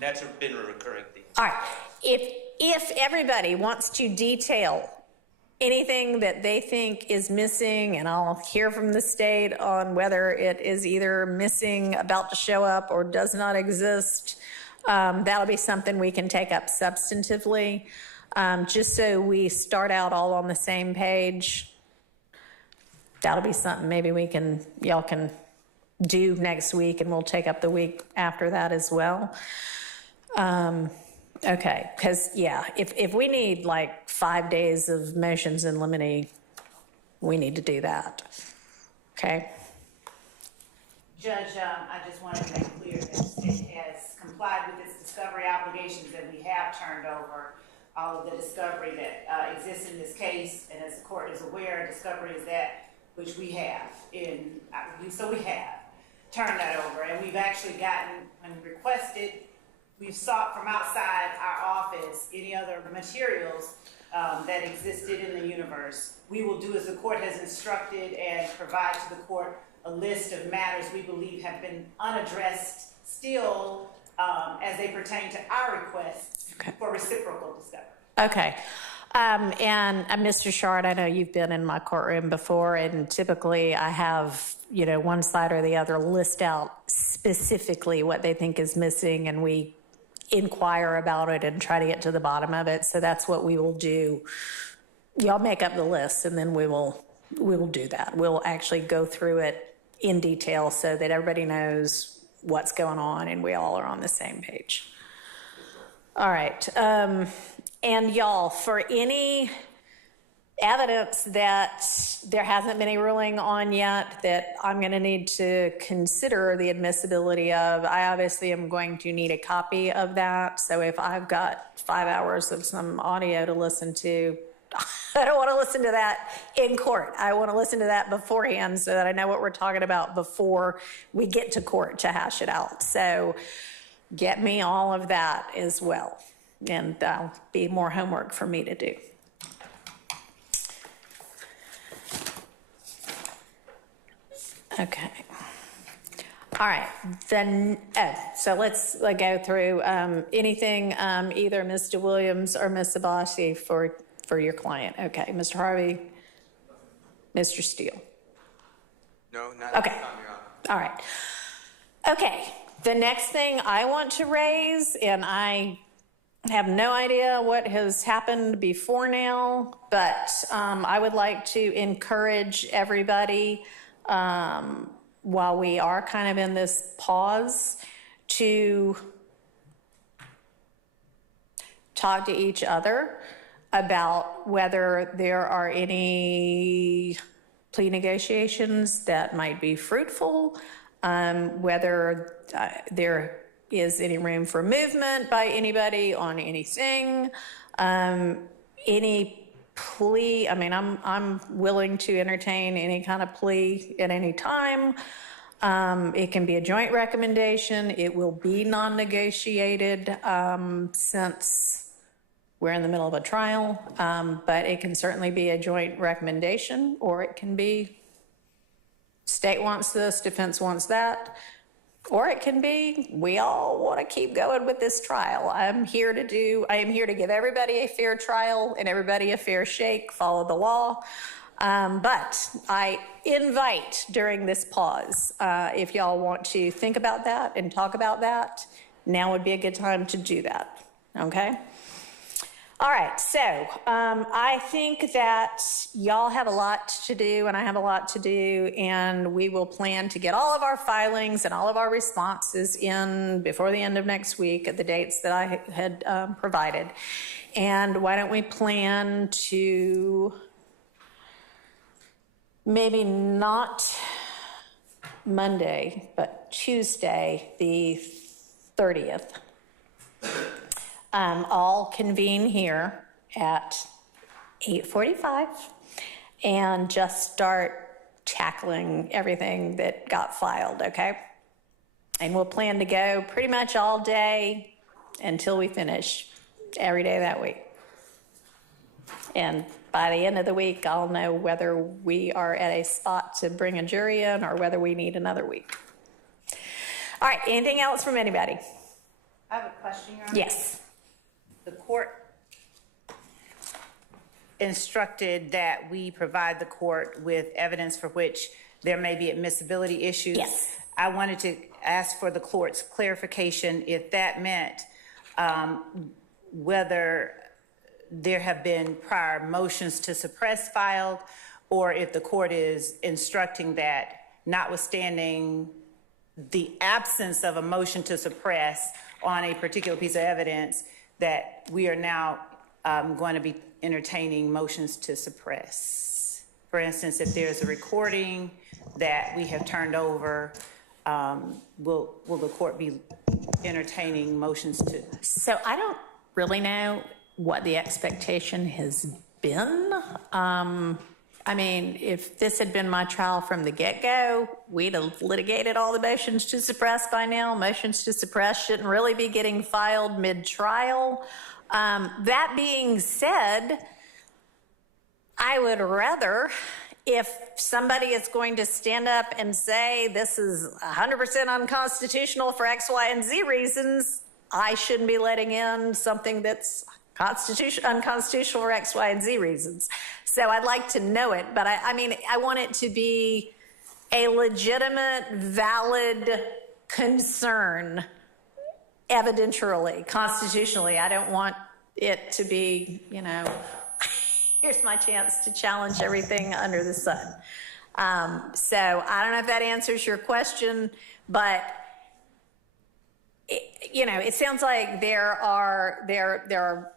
That's been a recurring theme. All right. If everybody wants to detail anything that they think is missing, and I'll hear from the state on whether it is either missing, about to show up, or does not exist, that'll be something we can take up substantively, just so we start out all on the same page. That'll be something maybe y'all can do next week, and we'll take up the week after that as well. Okay, because yeah, if we need like 5 days of motions in limine, we need to do that. Okay. Judge, I just wanted to make clear that the state has complied with its discovery obligations, that we have turned over all of the discovery that exists in this case. And as the court is aware, discovery is that which we have so we have turned that over. And we've actually gotten, when requested, we've sought from outside our office any other materials that existed in the universe. We will do as the court has instructed and provide to the court a list of matters we believe have been unaddressed still as they pertain to our requests for reciprocal discovery. Okay. And Mr. Shard, I know you've been in my courtroom before, and typically I have, you know, one side or the other list out specifically what they think is missing, and we inquire about it and try to get to the bottom of it. So that's what we will do. Y'all make up the list, and then we will do that. We'll actually go through it in detail so that everybody knows what's going on and we all are on the same page. All right. And y'all, for any evidence that there hasn't been a ruling on yet that I'm going to need to consider the admissibility of, I obviously am going to need a copy of that. So if I've got 5 hours of some audio to listen to, I don't want to listen to that in court. I want to listen to that beforehand so that I know what we're talking about before we get to court to hash it out. So get me all of that as well. And that'll be more homework for me to do. Okay. All right. Then, so let's go through anything, either Mr. Williams or Ms. Sabasi for your client. Okay. Mr. Harvey, Mr. Steele. No, not okay. this time, Your Honor. All right. Okay. The next thing I want to raise, and I have no idea what has happened before now, but I would like to encourage everybody, while we are kind of in this pause, to talk to each other about whether there are any plea negotiations that might be fruitful, whether there is any room for movement by anybody on anything, any plea. I mean, I'm willing to entertain any kind of plea at any time. It can be a joint recommendation. It will be non-negotiated since we're in the middle of a trial, but it can certainly be a joint recommendation, or it can be state wants this, defense wants that. Or it can be, we all want to keep going with this trial. I am here to give everybody a fair trial and everybody a fair shake, follow the law. But I invite during this pause, if y'all want to think about that and talk about that, now would be a good time to do that, okay? All right, so I think that y'all have a lot to do and I have a lot to do, and we will plan to get all of our filings and all of our responses in before the end of next week at the dates that I had provided. And why don't we plan to maybe not Monday, but Tuesday, the 30th. All convene here at 8:45 and just start tackling everything that got filed, okay? And we'll plan to go pretty much all day until we finish every day that week. And by the end of the week, I'll know whether we are at a spot to bring a jury in or whether we need another week. All right, anything else from anybody? I have a question, Your Honor. Yes. The court instructed that we provide the court with evidence for which there may be admissibility issues. Yes. I wanted to ask for the court's clarification if that meant whether there have been prior motions to suppress filed, or if the court is instructing that notwithstanding the absence of a motion to suppress on a particular piece of evidence, that we are now going to be entertaining motions to suppress. For instance, if there's a recording that we have turned over, will the court be entertaining motions to? So I don't really know what the expectation has been. I mean, if this had been my trial from the get-go, we'd have litigated all the motions to suppress by now. Motions to suppress shouldn't really be getting filed mid-trial. That being said, I would rather, if somebody is going to stand up and say this is 100% unconstitutional for X, Y, and Z reasons, I shouldn't be letting in something that's unconstitutional for X, Y, and Z reasons. So I'd like to know it, but I mean, I want it to be a legitimate, valid concern evidentially, constitutionally. I don't want it to be, you know, here's my chance to challenge everything under the sun. So I don't know if that answers your question, but you know, it sounds like there are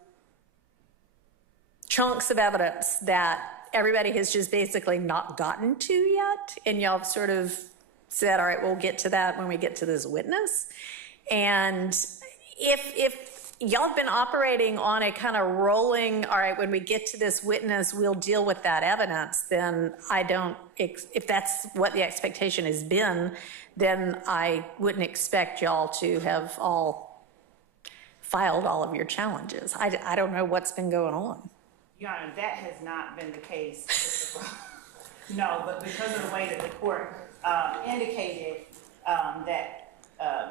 chunks of evidence that everybody has just basically not gotten to yet, and y'all have sort of said, all right, we'll get to that when we get to this witness. And if y'all have been operating on a kind of rolling, all right, when we get to this witness, we'll deal with that evidence, then if that's what the expectation has been, then I wouldn't expect y'all to have all filed all of your challenges. I don't know what's been going on. Your Honor, that has not been the case. No, but because of the way that the court indicated that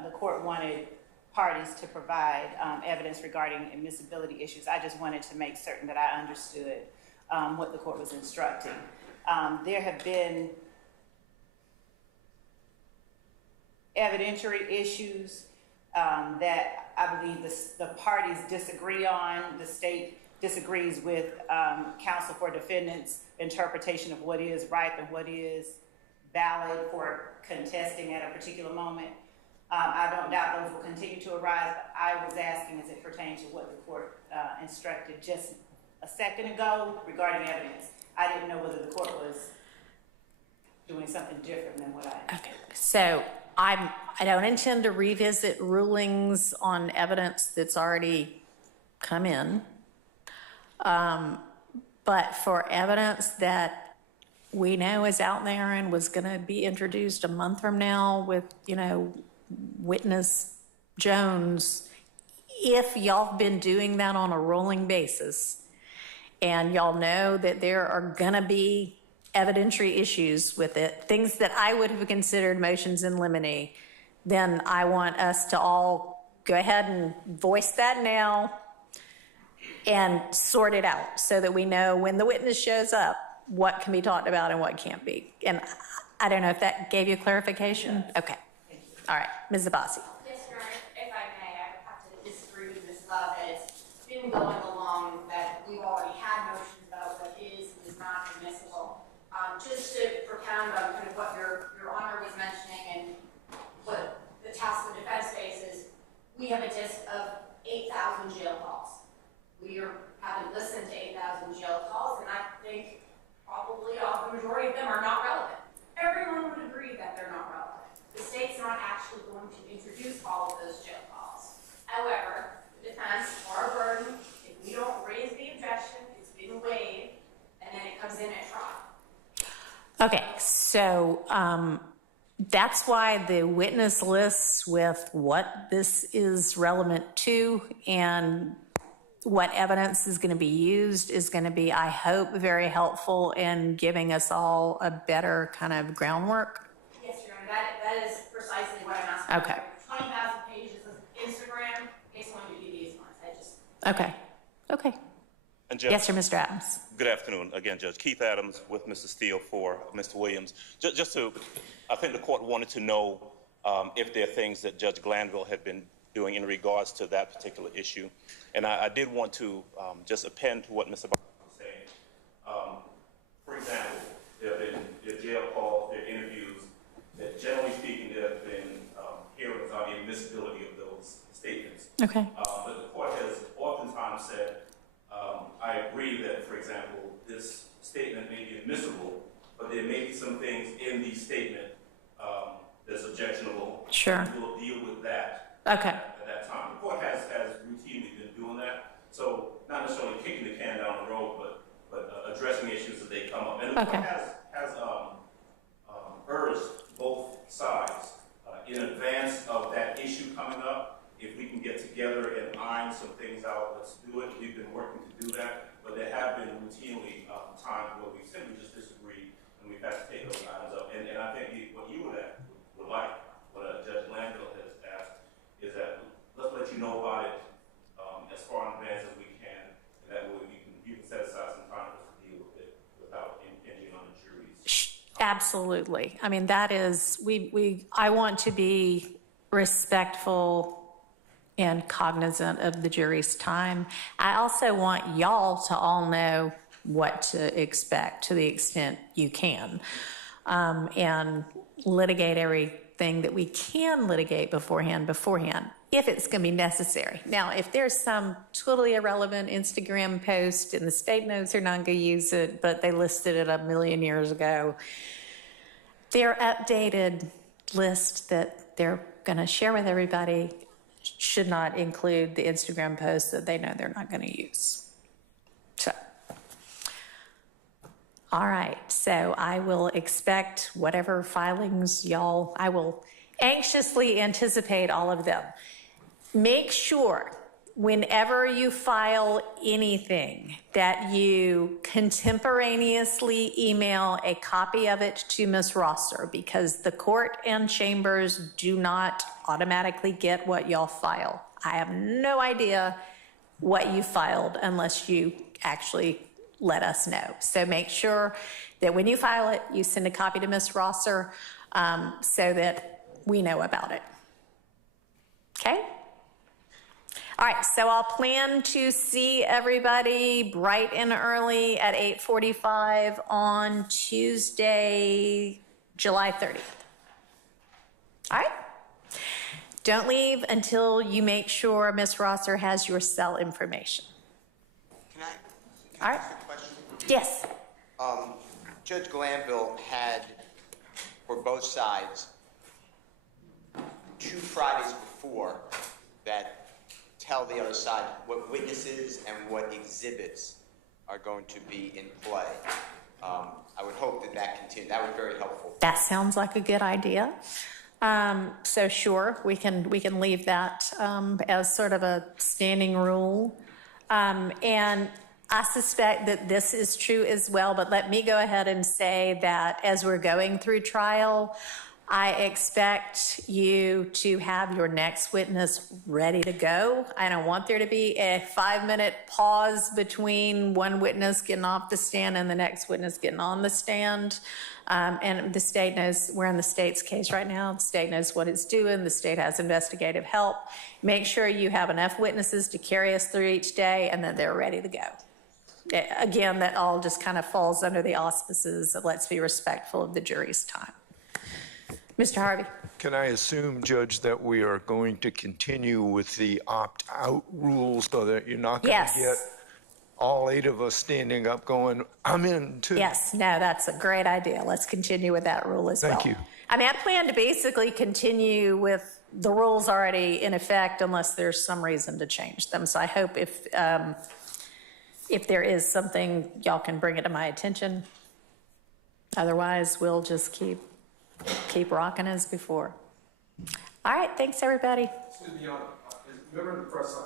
the court wanted parties to provide evidence regarding admissibility issues, I just wanted to make certain that I understood what the court was instructing. There have been evidentiary issues that I believe the parties disagree on. The state disagrees with counsel for defendants' interpretation of what is ripe and what is valid for contesting at a particular moment. I don't doubt those will continue to arise, but I was asking as it pertains to what the court instructed just a second ago regarding evidence. I didn't know whether the court was doing something different than what I... Okay, so I don't intend to revisit rulings on evidence that's already come in. But for evidence that we know is out there and was going to be introduced a month from now with, you know, witness Jones, if y'all been doing that on a rolling basis and y'all know that there are going to be evidentiary issues with it, things that I would have considered motions in limine, then I want us to all go ahead and voice that now and sort it out so that we know when the witness shows up, what can be talked about and what can't be. And I don't know if that gave you clarification. Okay. All right, Ms. Abbasi. Yes, Your Honor, if I may, I have to disagree with Ms. Love that it's been going along that we've already had motions about what is and is not admissible. Just to propound on kind of what Your Honor was mentioning and what the task of defense faces, we have a list of 8,000 jail calls. We haven't listened to 8,000 jail calls, and I think probably the majority of them are not relevant. Everyone would agree that they're not relevant. The state's not actually going to introduce all of those jail calls. However, the defense, our burden, if we don't raise the objection, it's been waived, and then it comes in at trial. Okay, so that's why the witness lists with what this is relevant to and what evidence is going to be used is going to be, I hope, very helpful in giving us all a better kind of groundwork. Yes, Your Honor, that is precisely what I'm asking. Okay. 20,000 pages of Instagram, it's going to be these ones. Okay. Okay. And Judge, Yes, sir, Mr. Adams. good afternoon. Again, Judge Keith Adams with Mr. Steele for Mr. Williams. Just to, I think the court wanted to know if there are things that Judge Glanville had been doing in regards to that particular issue. And I did want to just append to what Mr. Barnes was saying. For example, there are jail calls, there are interviews, that generally speaking, there have been hearings on the admissibility of those statements. Okay. But the court has oftentimes said, I agree that, for example, this statement may be admissible, but there may be some things in the statement that's objectionable. Sure. We'll deal with that Okay. at that time. The court has routinely been doing that. So not necessarily kicking the can down the road, but addressing issues as they come up. And the court has urged both sides in advance of that issue coming up. If we can get together and iron some things out, let's do it. We've been working to do that, but there have been routinely times where we simply just disagree and we've had to take those items up. And I think what you would like, what Judge Landfill has asked, is that let's let you know about it as far in advance as we can, and that way you can set aside some time for us to deal with it without impinging on the jury's. Absolutely. I mean, that is, I want to be respectful and cognizant of the jury's time. I also want y'all to all know what to expect to the extent you can, and litigate everything that we can litigate beforehand, if it's going to be necessary. Now, if there's some totally irrelevant Instagram post and the state knows they're not going to use it, but they listed it 1,000,000 years ago, their updated list that they're going to share with everybody should not include the Instagram post that they know they're not going to use. So, all right. So I will expect whatever filings y'all, I will anxiously anticipate all of them. Make sure whenever you file anything that you contemporaneously email a copy of it to Ms. Rosser, because the court and chambers do not automatically get what y'all file. I have no idea what you filed unless you actually let us know. So make sure that when you file it, you send a copy to Ms. Rosser so that we know about it. Okay? All right, so I'll plan to see everybody bright and early at 8:45 on Tuesday, July 30th. All right? Don't leave until you make sure Ms. Rosser has your cell information. Can All I right. ask a question? Yes. Judge Glanville had, for both sides, 2 Fridays before that tell the other side what witnesses and what exhibits are going to be in play. I would hope that continues. That would be very helpful. That sounds like a good idea. So sure, we can leave that as sort of a standing rule. And I suspect that this is true as well, but let me go ahead and say that as we're going through trial, I expect you to have your next witness ready to go. I don't want there to be a 5-minute pause between one witness getting off the stand and the next witness getting on the stand. And the state knows, we're in the state's case right now. The state knows what it's doing. The state has investigative help. Make sure you have enough witnesses to carry us through each day and that they're ready to go. Again, that all just kind of falls under the auspices of let's be respectful of the jury's time. Mr. Harvey. Can I assume, Judge, that we are going to continue with the opt-out rule so that you're not going to get all 8 of us standing up going, I'm in too? Yes, no, that's a great idea. Let's continue with that rule as well. Thank you. I mean, I plan to basically continue with the rules already in effect unless there's some reason to change them. So I hope if there is something, y'all can bring it to my attention. Otherwise, we'll just keep rocking as before. All right, thanks, everybody. To be honest, remember in the press,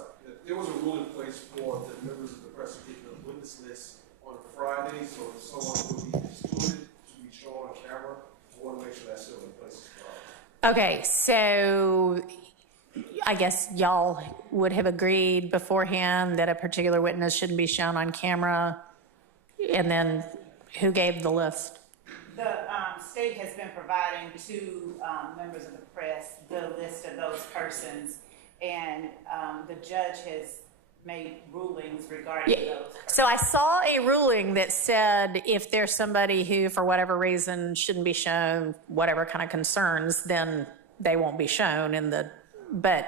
there was a rule in place for the members of the press to get the witness list on a Friday, so if someone would be excluded to be shown on camera. I want to make sure that's still in place as well. Okay, so I guess y'all would have agreed beforehand that a particular witness shouldn't be shown on camera, and then who gave the list? The state has been providing to members of the press the list of those persons, and the judge has made rulings regarding those persons. So I saw a ruling that said if there's somebody who, for whatever reason, shouldn't be shown, whatever kind of concerns, then they won't be shown in the, but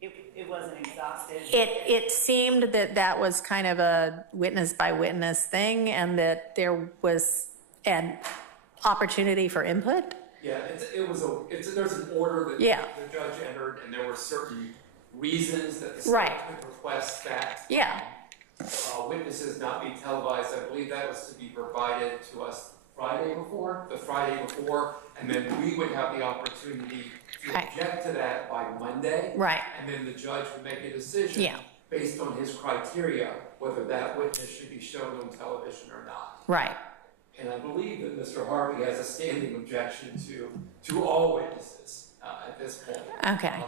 it wasn't exhaustive. it seemed that was kind of a witness by witness thing, and that there was an opportunity for input. Yeah, there's an order that the judge entered, and there were certain reasons that the state could request that witnesses not be televised. I believe that was to be provided to us the Friday before, and then we would have the opportunity to object to that by Monday. Right. And then the judge would make a decision based on his criteria whether that witness should be shown on television or not. Right. And I believe that Mr. Harvey has a standing objection to all witnesses at this point. Okay.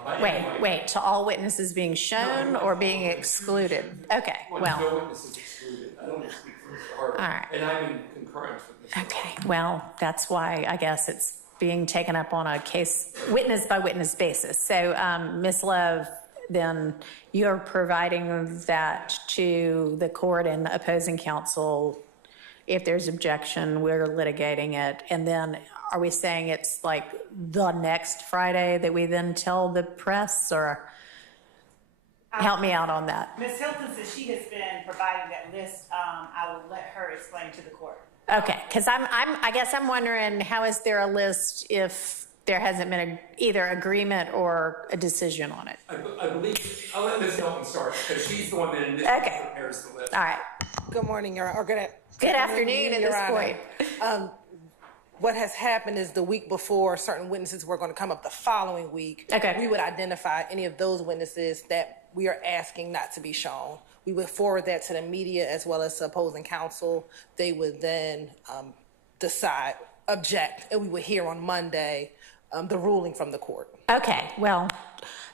Wait. To all witnesses being shown or being excluded? Okay. Well. No witnesses excluded. I don't want to speak for Mr. Harvey. All right. And I'm in concurrence with Mr. Harvey. Okay. Well, that's why I guess it's being taken up on a case witness by witness basis. So, Ms. Love, then you're providing that to the court and the opposing counsel. If there's objection, we're litigating it. And then are we saying it's like the next Friday that we then tell the press, or help me out on that? Ms. Hilton says she has been providing that list. I will let her explain to the court. Okay, because I guess I'm wondering, how is there a list if there hasn't been either agreement or a decision on it? I believe, I'll let Ms. Hilton start, because she's the one that initially prepares the list. All right. Good morning, Your Honor. Or good afternoon at this point. What has happened is the week before, certain witnesses were going to come up the following week. Okay. We would identify any of those witnesses that we are asking not to be shown. We would forward that to the media as well as to opposing counsel. They would then decide, object, and we would hear on Monday the ruling from the court. Okay, well,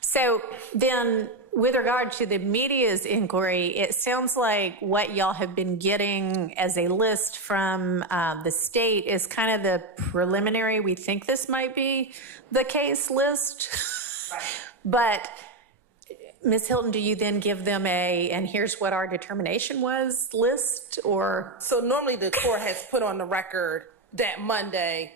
so then with regard to the media's inquiry, it sounds like what y'all have been getting as a list from the state is kind of the preliminary, we think this might be the case list. Right. But Ms. Hilton, do you then give them and here's what our determination was list, or? So normally the court has put on the record that Monday,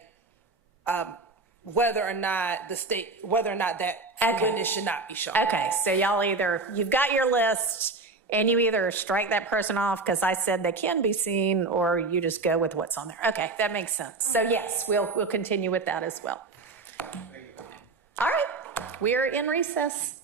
whether or not that witness should not be shown. Okay, so y'all you've got your list and you either strike that person off because I said they can be seen, or you just go with what's on there. Okay, that makes sense. So yes, we'll continue with that as well. All right, we're in recess.